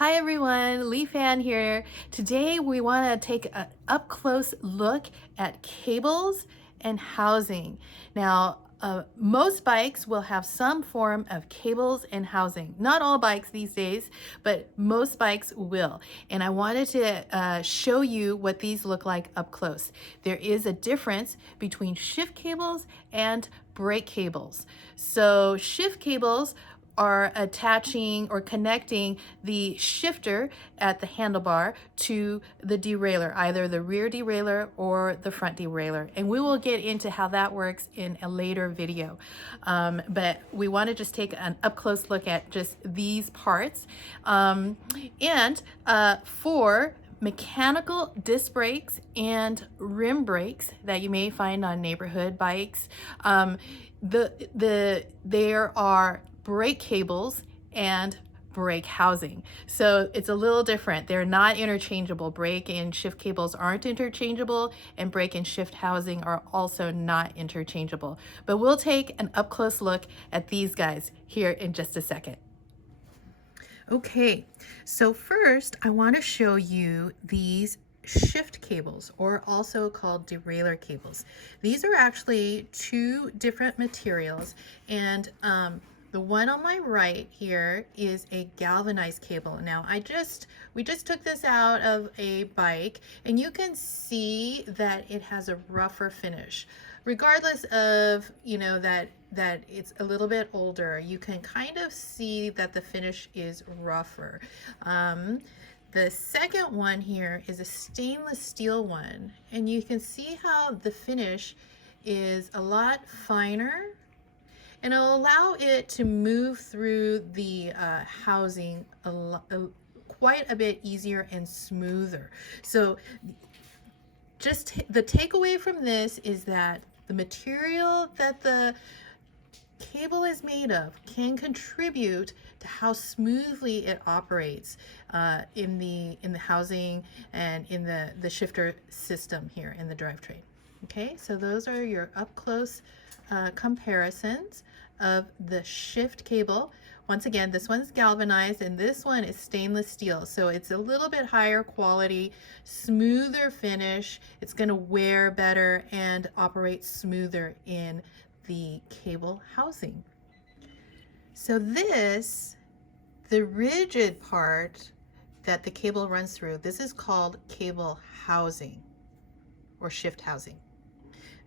Hi everyone, Lee Fan here. Today we want to take an up close look at cables and housing. Now, most bikes will have some form of cables and housing. Not all bikes these days, but most bikes will. And I wanted to show you what these look like up close. There is a difference between shift cables and brake cables. So shift cables are attaching or connecting the shifter at the handlebar to the derailleur, either the rear derailleur or the front derailleur. And we will get into how that works in a later video. But we want to just take an up close look at just these parts. For mechanical disc brakes and rim brakes that you may find on neighborhood bikes, there are brake cables and brake housing. So it's a little different. They're not interchangeable. Brake and shift cables aren't interchangeable, and brake and shift housing are also not interchangeable. But we'll take an up close look at these guys here in just a second. Okay, so first I want to show you these shift cables, or also called derailleur cables. These are actually two different materials, and the one on my right here is a galvanized cable. Now we just took this out of a bike, and you can see that it has a rougher finish. Regardless of, that it's a little bit older, you can kind of see that the finish is rougher. The second one here is a stainless steel one, and you can see how the finish is a lot finer, and it'll allow it to move through the housing quite a bit easier and smoother. So just the takeaway from this is that the material that the cable is made of can contribute to how smoothly it operates in the housing and in the shifter system here in the drivetrain. Okay, so those are your up close comparisons of the shift cable. Once again, this one's galvanized and this one is stainless steel, so it's a little bit higher quality, smoother finish. It's going to wear better and operate smoother in the cable housing. So the rigid part that the cable runs through, this is called cable housing or shift housing.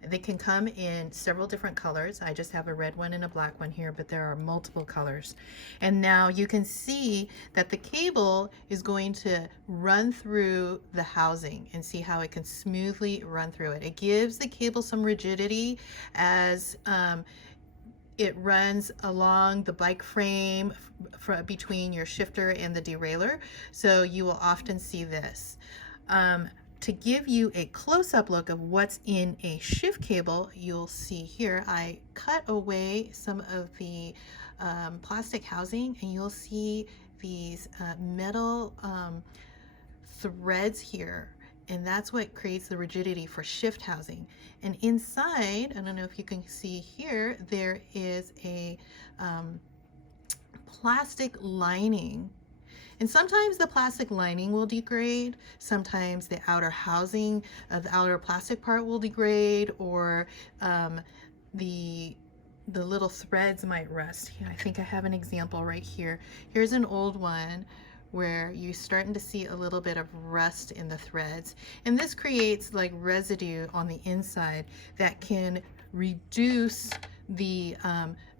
They can come in several different colors. I just have a red one and a black one here, but there are multiple colors. And now you can see that the cable is going to run through the housing, and see how it can smoothly run through it. It gives the cable some rigidity as it runs along the bike frame between your shifter and the derailleur. So you will often see this. To give you a close-up look of what's in a shift cable, you'll see here I cut away some of the plastic housing, and you'll see these metal threads here, and that's what creates the rigidity for shift housing. And inside, I don't know if you can see here, there is a plastic lining. And sometimes the plastic lining will degrade, sometimes the outer housing, the outer plastic part will degrade, or the little threads might rust. I think I have an example right here. Here's an old one where you're starting to see a little bit of rust in the threads. And this creates like residue on the inside that can reduce the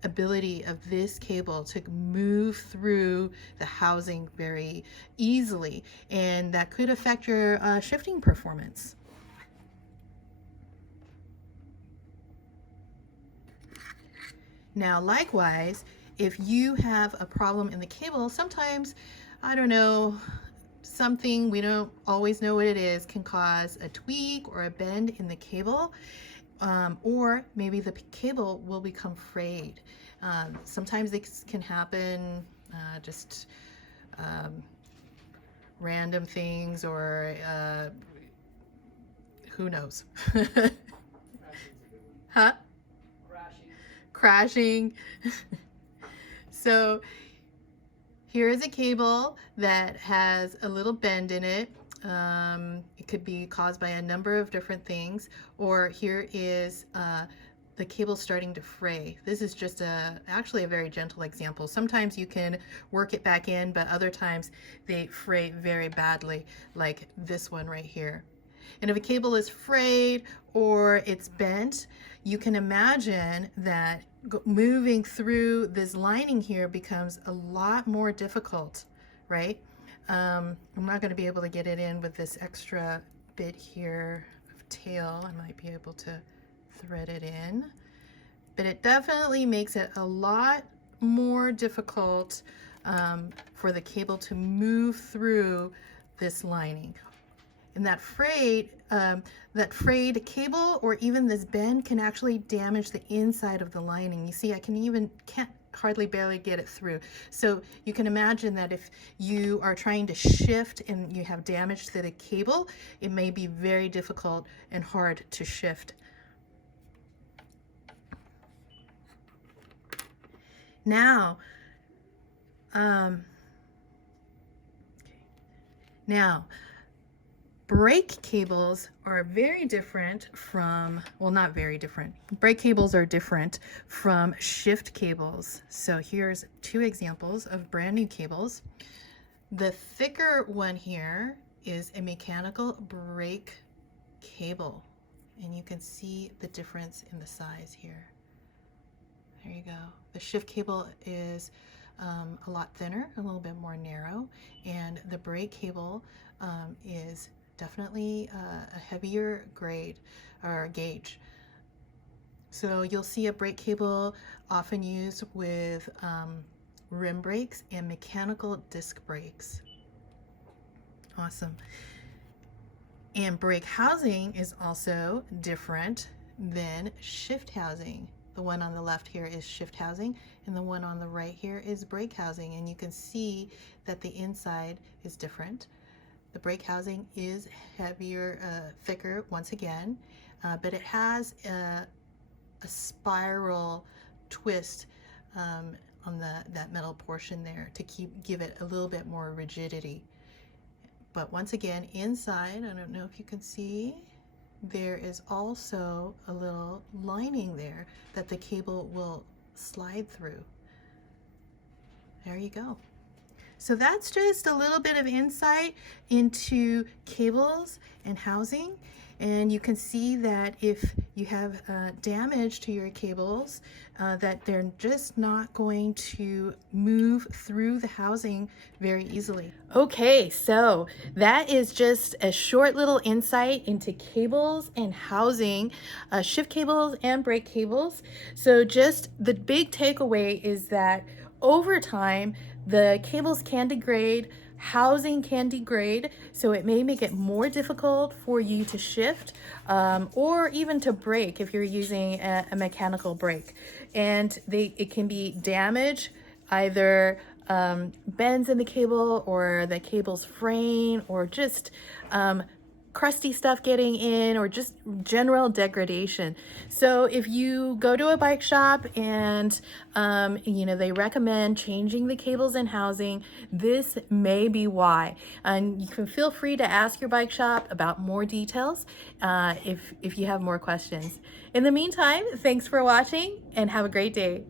ability of this cable to move through the housing very easily, and that could affect your shifting performance. Now, likewise, if you have a problem in the cable, sometimes, I don't know, something, we don't always know what it is, can cause a tweak or a bend in the cable. Or maybe the cable will become frayed. Sometimes this can happen, just random things, or who knows. Huh? Crashing. So Here is a cable that has a little bend in it. It could be caused by a number of different things. Or here is the cable starting to fray. This is just actually a very gentle example. Sometimes you can work it back in, but other times they fray very badly, like this one right here. And if a cable is frayed or it's bent, you can imagine that moving through this lining here becomes a lot more difficult, right? I'm not going to be able to get it in with this extra bit here of tail. I might be able to thread it in, but it definitely makes it a lot more difficult for the cable to move through this lining. And that frayed cable or even this bend can actually damage the inside of the lining. You see, I can't hardly barely get it through. So you can imagine that if you are trying to shift and you have damage to the cable, it may be very difficult and hard to shift. Now, brake cables are very different from, well, not very different. Brake cables are different from shift cables. So here's two examples of brand new cables. The thicker one here is a mechanical brake cable, and you can see the difference in the size here. There you go. The shift cable is a lot thinner, a little bit more narrow, and the brake cable is definitely a heavier grade or gauge. So you'll see a brake cable often used with rim brakes and mechanical disc brakes. Awesome. And brake housing is also different than shift housing. The one on the left here is shift housing, and the one on the right here is brake housing, and you can see that the inside is different. The brake housing is heavier, thicker give again, but it has a spiral twist on that metal portion there to give it a little bit more rigidity. But once again, inside, I don't know if you can see, there is also a little lining there that the cable will slide through. There you go. So that's just a little bit of insight into cables and housing. And you can see that if you have damage to your cables, that they're just not going to move through the housing very easily. Okay, so that is just a short little insight into cables and housing, shift cables and brake cables. So just the big takeaway is that over time, the cables can degrade, housing can degrade, so it may make it more difficult for you to shift or even to brake if you're using a mechanical brake. And it can be damaged, either bends in the cable or the cable's fraying, or just crusty stuff getting in, or just general degradation. So if you go to a bike shop and they recommend changing the cables and housing, this may be why. And you can feel free to ask your bike shop about more details if you have more questions. In the meantime, thanks for watching and have a great day.